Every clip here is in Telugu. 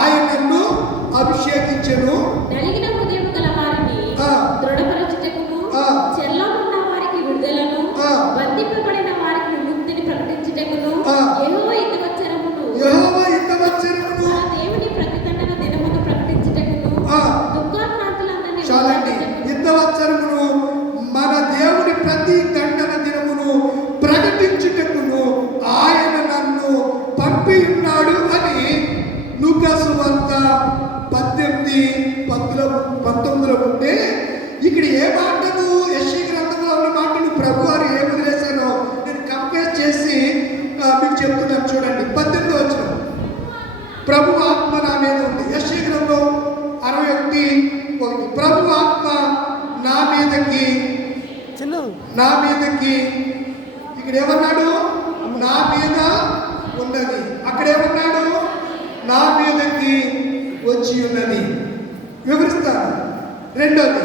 ఆయనను అభిషేకించెను. నలిగిన హృదయం గల వారిని దృఢపరచుటకును, చెరలోనున్న వారికి విడుదలను, బంధింపబడిన వారికి విముక్తిని ప్రకటించుటకును యెహోవా యుద్ధవచ్చరమును మన దేవుని ప్రతిదండన దినమును ప్రకటించుటకును, దుఃఖాక్రాంతులందరినీ చాలండి. యుద్ధవచ్చరమును మన దేవుని ప్రతి దండన దినమును ప్రకటించుటకును ఆయన నన్ను పంపి ఉన్నాడు అని లూకా సువార్త 18:19 ఉంటే, ఇక్కడ ఏ మాటను యెషయా గ్రంథంలో ఉన్న మాటను ప్రభు వారు ఏ వదిలేశానో నేను కంపేర్ చేసి మీకు చెప్తున్నాను. చూడండి 18వ వచనం. ప్రభు ఆత్మ నా మీద ఉంది. యెషయా గ్రంథం 61:1. ప్రభు ఆత్మ నా మీదకి ఇక్కడ ఏమన్నాడు? నా మీద ఉన్నది. అక్కడ ఏమన్నాడు? నా మీదకి వచ్చి ఉన్నది. వివరిస్తాను. రెండోది,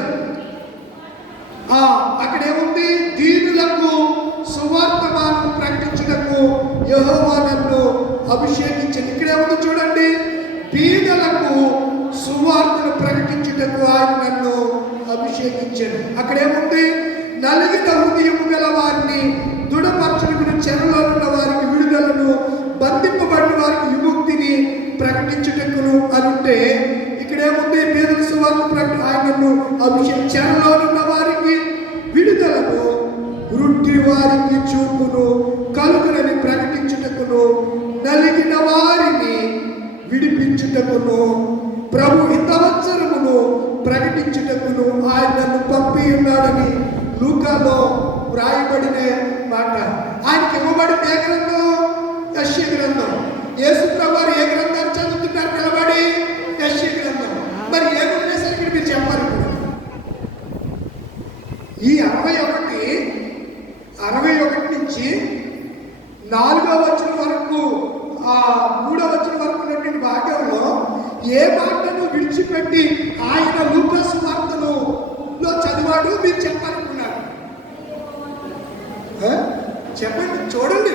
అక్కడ ఏముంది? దీనులకు సువార్తమానం ప్రకటించుటకు యెహోవా నన్ను అభిషేకించింది. ఇక్కడ ఏముంది చూడండి. బీదలకు సువార్తను ప్రకటించుటకు ఆయన నన్ను అభిషేకించాడు. అక్కడేముంది? నలిగిన హృదయము గల వారిని దృఢపరచుటకును, చెరలో ఉన్న వారికి విడుదలను, బంధింపబడిన వారికి విముక్తిని ప్రకటించుటకును అనుంటే, ఇక్కడేముంది? బీదల సువార్త ఆయనను అభిషేకం, చెరలో ఉన్న వారికి విడుదలను, వృద్ధి వారికి చూపును కలుగునని ప్రకటించుటకును, నలిగిన వారిని విడిపించుటకును, ప్రభు హితవత్సరమును ప్రకటించుటకును ఆయన నన్ను పంపి ఉన్నాడని లూకాలో వ్రాయబడిన మాట. ఆయనకి ఇవ్వబడిన ఏ గ్రంథం? యెషయా గ్రంథం. యేసు ప్రభు వారు ఏ గ్రంథాన్ని చదువుతున్నారు నిలబడి? యెషయా గ్రంథం. మరి ఏ వదిలేసరికి మీరు చెప్పాలి. ఈ 61 నుంచి 4వ వచనం వరకు, 3వ వచనం వరకు ఉన్నటువంటి భాగంలో ఏ మాటను విడిచిపెట్టి ఆయన లూకా సువార్తలో చదివాడు మీరు చెప్పాలనుకున్నారు. చెప్పండి. చూడండి,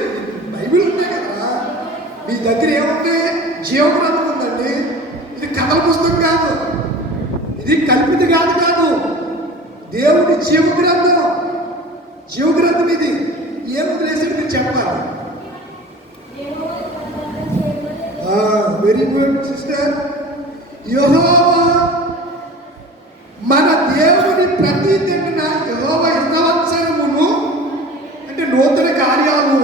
బైబిల్ ఉంటాయి కదా మీ దగ్గర. ఏముంది? జీవగ్రంథం ఉందండి. ఇది కథల పుస్తకం కాదు, ఇది కల్పిత కాదు. దేవుడి జీవగ్రంథం ఇది. ఏం వదిలేసాడు మీరు చెప్పాలి. Very good sister. యెహోవా మన దేవుని ప్రతి దిన యెహోవా యుద్ధవత్సరమును అంటే నూతన కార్యాలు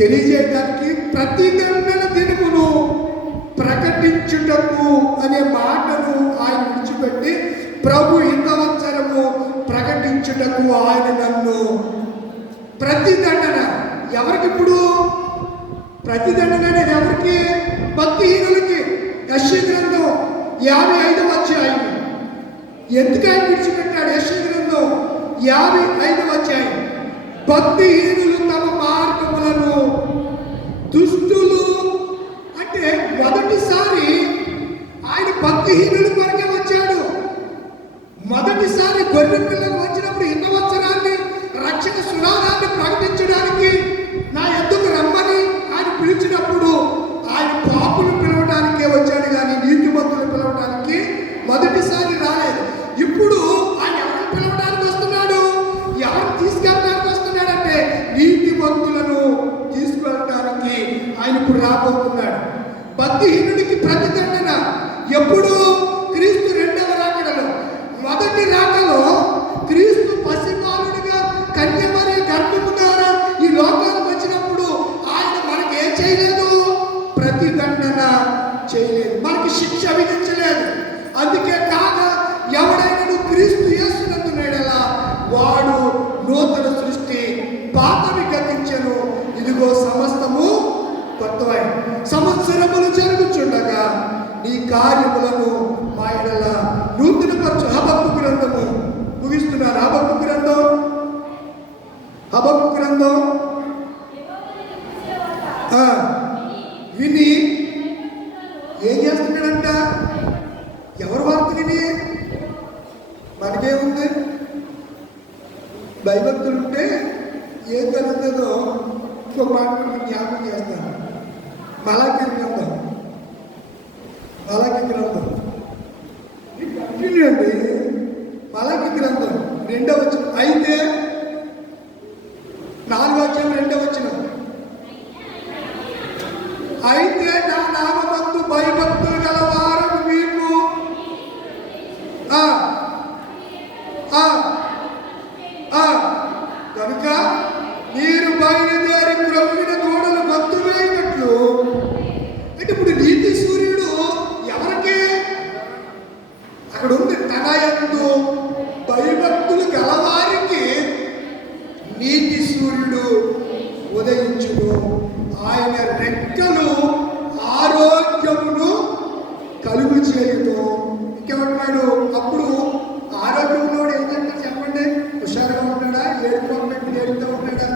తెలియజేయడానికి ప్రతి దినమును ప్రకటించుటకు అనే మాటను ఆయన విడిచిపెట్టి ప్రభు యుద్ధవత్సరము ప్రకటించుటకు ఆయన నన్ను ప్రతిదండన. ఎవరికి ఇప్పుడు ప్రతిదండన అనేది? ఎవరికి? భక్తిహీనులకి. యెషయా గ్రంథం 55వ అధ్యాయం. ఎందుకు ఆయన విడిచిపెట్టాడు? యెషయా గ్రంథం 55వ అధ్యాయం. భక్తిహీనులు తమ మార్గములను, దుష్టులు అంటే మొదటిసారి ఆయన భక్తిహీనుల కొరకే వచ్చాడు. మొదటిసారి గొర్రె పిల్లకు వచ్చినప్పుడు హితవత్సరాన్ని, రక్షణ సునాదాన్ని ప్రకటించడానికి నా ఎద్దుకు రమ్మని ఆయన పిలిచినప్పుడు ఆయన పాపులు పిలవడానికే వచ్చాడు కానీ నీతిమంతులు పిలవడానికి మొదటిసారి రాలేదు. ఇప్పుడు ఆయన ఎవరిని పిలవడానికి వస్తున్నాడు? ఎవరిని తీసుకెళ్ళడానికి వస్తున్నాడంటే నీతిమంతులను తీసుకెళ్ళడానికి ఆయన ఇప్పుడు రాబోతున్నాడు. భక్తిహీనుడికి ప్రతిదండన ఎప్పుడు? క్రీస్తు రెండవ రాకడలో. మొదటి రాకలో క్రీస్తు పసిబాలుడిగా కన్యమరి గర్భము ద్వారా ఈ లోకానికి వచ్చినప్పుడు ఆయన మనకి ఏం చేయలేదు? ప్రతిదండన చేయలేదు, మనకి శిక్ష విధించలేదు. అందుకే కాగా ఎవడైనా క్రీస్తు యేసునందునేడలా వాడు నూతన సృష్టి, పాతవి గతించెను, ఇదిగో సమస్తము కొత్తవై. సంవత్సరములు జరుగుచుండగా నీ కార్యములను మా ఎడల నూతనపరచు. హబక్కు గ్రంథము ముగిస్తున్నారు. హబక్కు గ్రంథం విని ఏం చేస్తున్నాడంట? ఎవరు వార్త విని? మనకేముంది? భయభక్తులు ఉంటే ఏం జరుగుతుందో ఇంకో మాట జ్ఞాపకం చేస్తాను. మళ్ళా మలాకి గ్రంథం కంటిన్యూ అండి. మలాకి గ్రంథం 2వ వచనం. అయితే 4వ అధ్యాయం 2వ వచనం. అయితే నా నామమందు భయభక్తులు గలవారు మీకు కనుక మీరు బయలుదేరి క్రొవ్విన దూడలు గొంతు వేయనట్లు. అంటే ఇప్పుడు నీతి సూర్యుడు ఎవరికి అక్కడ ఉంది? తన యందు భయభక్తులు గలవారికి నీతి సూర్యుడు ఉదయించును, ఆయన రెక్కలు ఆరోగ్యమును కలుగు చేయును. ఇంకేమంటున్నాడు? అప్పుడు ఆరోగ్యంలో ఏం చేస్తాడు చెప్పండి? హుషారుగా ఉంటాడా? ఏడుతూ ఉంటాడా?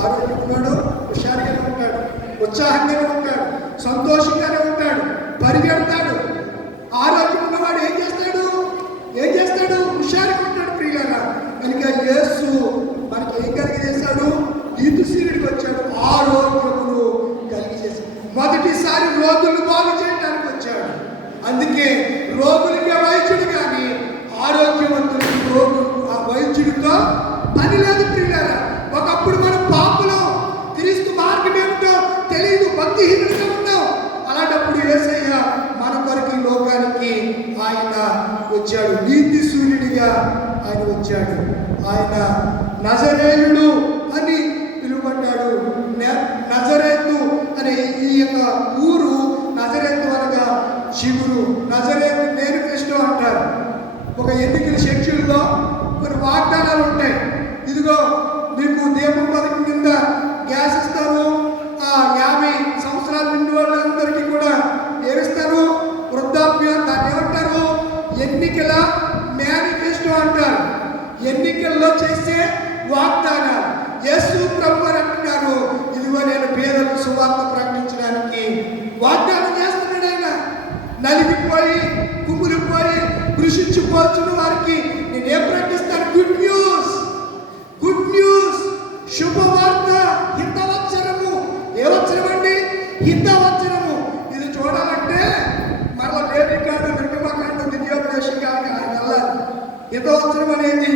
ఆరోగ్యం ఉన్నాడు, హుషారుగానే ఉంటాడు, ఉత్సాహంగానే ఉంటాడు, సంతోషంగానే ఉంటాడు, పరిగెడతాడు. ఆరోగ్యం ఉన్నవాడు ఏం చేస్తాడు? హుషారుగా ఉంటాడు ప్రియులారా. కనుక యేసు మనకి ఏం కలిగజేశాడు? నీతి సూర్యుడికి వచ్చాడు, ఆరోగ్యమును కలిగజేశాడు. మొదటిసారి రోగులను బాగు చేయడానికి వచ్చాడు. అందుకే రోగులకే వైద్యుడు కానీ ఆరోగ్యవంతులకి రోగులు ఆ వైద్యుడితో పని లేదు ప్రియులారా. ఒకప్పుడు మనం పాపులం, క్రీస్తు మార్గం ఏమిటో తెలియదు, భక్తిహీనుడిగా ఉన్నాం. అలాంటప్పుడు యేసయ్య మన కొరకు ఈ లోకానికి ఆయన వచ్చాడు, నీతి సూర్యుడిగా ఆయన వచ్చాడు. ఆయన నజరేయుడు అని పిలువబడ్డాడు. నజరేతు అనే ఈ యొక్క ఊరు, నజరేతు అనగా శివుడు. నజరేతు మేనిఫెస్టో అంటారు. ఒక ఎన్నికల షెడ్యూల్లో కొన్ని వాగ్దానాలు ఉంటాయి. ఇదిగో మీకు దీపం పథకం కింద గ్యాస్ ఇస్తారు, 50 సంవత్సరాల నిండి వాళ్ళందరికీ కూడా ఏమిస్తారు? వృద్ధాప్యం. దాన్ని ఏమంటారు? ఎన్నికల మేనిఫెస్టో అంటారు. ఎన్నికల్లో చేసే వాగ్దానాలు. యేసు ప్రభువు అంటున్నారు, ఇదిగో నేను పేదలకు సువార్త ప్రకటించడానికి వాగ్దానం చేస్తున్నాడు. ఆయన నలిగిపోయి కుమ్ములిపోయి కృషించిపోతున్న వారికి నేనేం ప్రకటిస్తాను? గుడ్ న్యూస్, శుభవార్త, హితవచనము. ఏ వచనం అండి? హితవచనము. ఇది చూడాలంటే మరలా లేవికాండ, నిర్గమకాండ, ద్వితీయోపదేశకాండ వెళ్ళాలి. హితవచనం అనేది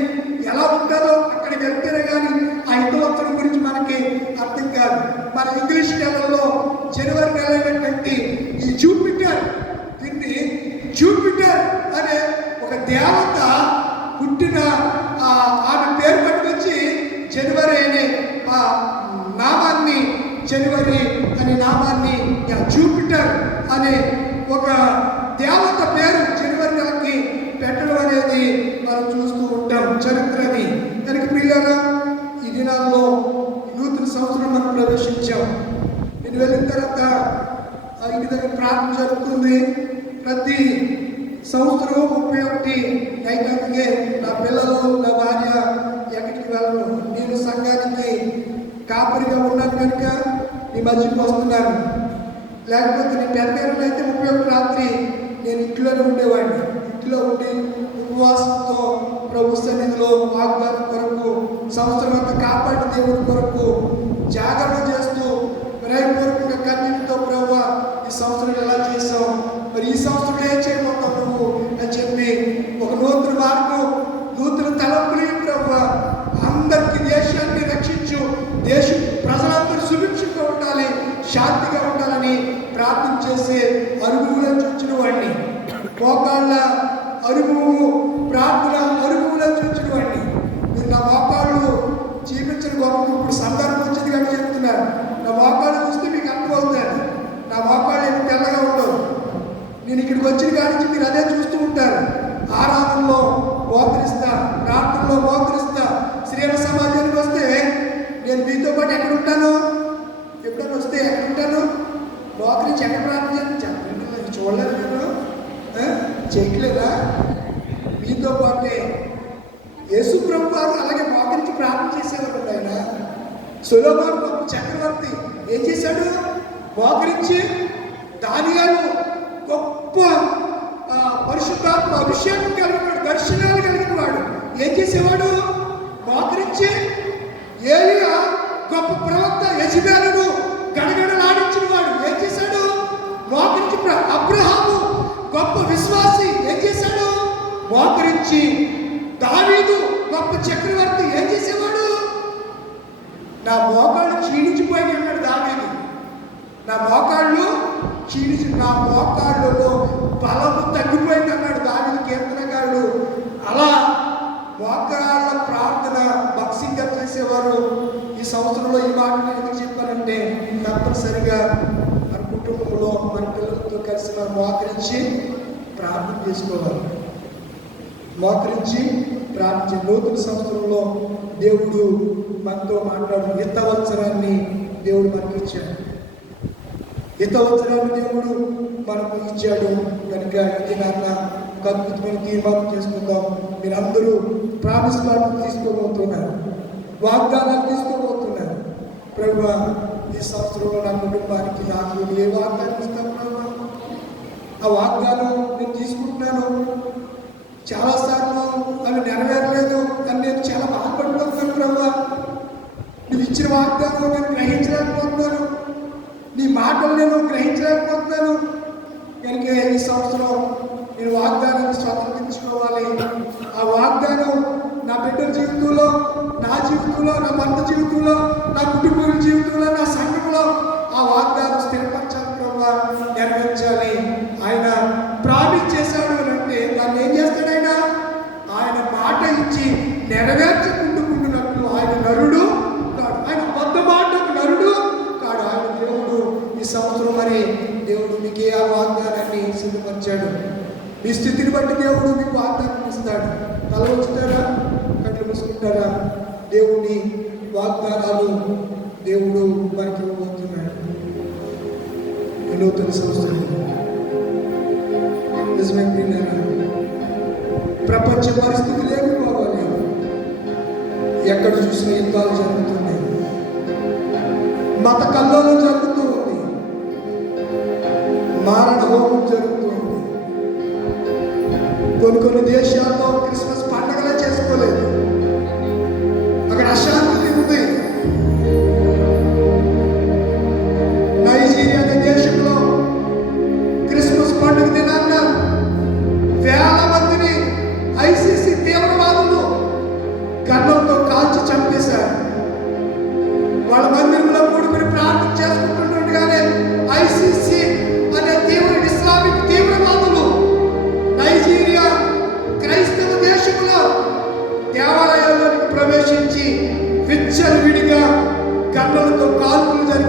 ఎలా ఉంటుందో అక్కడికి వెళ్తేనే కానీ ఆ హితవచనం గురించి మనకి అర్థం కాదు. మన ఇంగ్లీష్ నెలలో జనవరి నెల అయినటువంటి ఈ జూపిటర్, దీన్ని జూపిటర్ అనే ఒక దేవత పుట్టిన ఆమె పేరు పట్టుకొచ్చి జనవరి అనే నామాన్ని, జనవరి అనే నామాన్ని జూపిటర్ అనే ఒక దేవత పేరు జనవరి నెలకి పెట్టడం అనేది మనం చూస్తూ ఉంటాం, చరిత్రని. కనుక ప్రియులారా, ఈ దినాల్లో నూతన సంవత్సరం మనం ప్రవేశించాం. నేను వెళ్ళిన తర్వాత ఇంటి దగ్గర ప్రార్థన జరుగుతుంది. ప్రతి సంవత్సరం 31 నైటానికి నా పిల్లలు, నా భార్య ఎక్కడికి వెళ్ళను. నేను సంఘానికి కాపరిగా ఉన్నాను కనుక ఈ మధ్యకి వస్తున్నాను. లేకపోతే నేను 10 అయితే 31 రాత్రి నేను ఇంట్లోనే ఉండేవాడిని. ఇంట్లో ఉండి ఉపవాసంతో ప్రభు సన్నిధిలో వాగ్దానం కొరకు, సంవత్సరం అంతా కాపాడి దేవుడి కొరకు జాగరణ చేస్తూ హృదయపూర్వకంగా కన్నీటితో ప్రభువా ఈ సంవత్సరం ఎలా చేసావు, మరి ఈ సంవత్సరం ఏం చేయబోతావు నువ్వు అని చెప్పి ఒక నూతన మార్గం, నూతన తలంపులు ప్రభువా, అందరికీ దేశాన్ని రక్షించు, దేశ ప్రజలందరూ సుభిక్షంగా ఉండాలి, శాంతిగా ఉండాలని ప్రార్థన చేసే అనుభవం చూచిన వాడిని, మోకాళ్ళ అనుభవము, ప్రార్థన అనుభవం చూచిన వాడిని. మీరు నా మోకాళ్ళు చూపించిన గొప్ప ఇప్పుడు సందర్భం వచ్చింది కానీ చెప్తున్నారు. నా మోకాళ్ళు చూస్తే మీకు అర్థమవుతాను. నా మోకాళ్ళు ఏమి తెల్లగా ఉండవు. నేను ఇక్కడికి వచ్చిన కాడి నుంచి మీరు అదే చూస్తూ ఉంటారు. ఆరాధనలో మోకరిస్తా, ప్రార్థనలో మోకరిస్తా. శ్రీల సమాజానికి వస్తే నేను మీతో పాటు ఎక్కడ ఉంటాను? ఎప్పుడైనా వస్తే ఎక్కడ ఉంటాను? మోకరించి ఎక్కడ ప్రార్థన చెప్పండి. చూడలేదు నేను, చేయట్లేదా? మీతో పాటే యేసు ప్రభు వారు అలాగే మోకరించి ప్రార్థన చేసేవారు. ఆయన సొలొమోను గొప్ప చక్రవర్తి ఏం చేశాడు? మోకరించి. దానియేలు గొప్ప పరిశుద్ధాత్మ అభిషేకం కలిగిన వాడు, దర్శనాలు కలిగిన వాడు ఏం చేసేవాడు? మోకరించి. ఏలియా గొప్ప ప్రవక్త యెజబెలును గడగడలాడించిన వాడు ఏం చేశాడు? మోకరించి దావీదు గొప్ప చక్రవర్తి ఏం చేసేవాడు? నా మోకాళ్ళు క్షీణించిపోయి అన్నాడు దావీదు. నా మోకాళ్ళు నా మోకాళ్ళలో బలము తగ్గిపోయింది అన్నాడు దావీదు కీర్తనకారుడు. అలా మోకాళ్ళ ప్రార్థన భక్సింగా చేసేవారు. ఈ సంవత్సరంలో ఈ మాట నేను ఎందుకు చెప్పానంటే, తప్పనిసరిగా మన కుటుంబంలో మన పిల్లలతో కలిసి మనం మోకరించి ప్రార్థన చేసుకోవాలి. మోకరించి ప్రార్థన. నూతన సంవత్సరంలో దేవుడు మనతో మాట్లాడు హితవచనాన్ని దేవుడు మనకి ఇచ్చాడు. హితవచనాన్ని దేవుడు మనకు ఇచ్చాడు కనుక ఇది నాన్న ఒక అద్భుతమైన తీర్మానం చేసుకుందాం. మీరందరూ ప్రామిస్ కార్డు తీసుకోబోతున్నారు, వాగ్దానాలు తీసుకోబోతున్నారు. ప్రభువా, ఈ సంవత్సరంలో నా కుటుంబానికి నాకు ఏ వాగ్దానం ఇస్తాను ప్రభు? ఆ వాగ్దానం నేను తీసుకుంటున్నాను. చాలాసార్లు అవి నెరవేరలేదు అని నేను చాలా బాధపడిపోతున్నాను ప్రభు. నువ్వు ఇచ్చిన వాగ్దానం నేను గ్రహించలేకపోతున్నాను, నీ మాటలు నేను గ్రహించలేకపోతున్నాను. కనుక ఈ సంవత్సరం నేను వాగ్దానాన్ని స్వతంత్రించుకోవాలి. ఆ వాగ్దానం నా బిడ్డల జీవితంలో, నా జీవితంలో, నా భర్త జీవితంలో, నా కుటుంబ జీవితంలో, నా సంఘంలో ఆ వాగ్దానం స్థిరపరచాలి ప్రభు, నెరవేర్చాలి. ఆయన ప్రామిస్ చేశాడు అని అంటే దాన్ని ఏం చేస్తాడు ఆయన? ఆయన మాట ఇచ్చి నెరవేర్చకుండుకున్నట్లు ఆయన నరుడు కాడు. ఆయన అబద్ధ మాటకు నరుడు కాడు. ఆయన దేవుడు. ఈ సంవత్సరం మరి దేవుడు మీకు ఆ వాగ్దానాన్ని సిద్ధపరిచాడు. మీ స్థితిని బట్టి దేవుడు మీకు వాగ్దానం ఇస్తాడు. తల ఉంచుతారా, కళ్ళు మూసుకుంటారా? దేవుని వాగ్దానాలు దేవుడు మనకి ఇవ్వబోతున్నాడు. నూతన సంవత్సరం నిజమైన ప్రపంచ పరిస్థితులు ఏమి బాగోలేవు. ఎక్కడ చూసిన యుద్ధాలు జరుగుతున్నాయి, మత కల్లోలం జరుగుతూ ఉంది, మారణ హోమం జరుగుతూ ఉంది. కొన్ని దేశాల్లో క్రిస్మస్ పండుగలే చేసుకోలేదు. అక్కడ అశాంతి ఉంది. నైజీరియా అనే దేశంలో క్రిస్మస్ పండుగ దినాన్న వేల మందిని ఐసీసీ తీవ్రవాదులు గన్నంతో కాల్చి చంపేశారు. వాళ్ళ మందిరంలో కూడుకుని ప్రార్థన చేసుకుంటుండగానే ఐసీసీ అనే ఇస్లామిక్ తీవ్రవాదులు నైజీరియా క్రైస్తవ దేశంలో దేవాలయాల్లోకి ప్రవేశించి విచ్చలవిడిగా గన్నులతో కాల్పులు జరిగి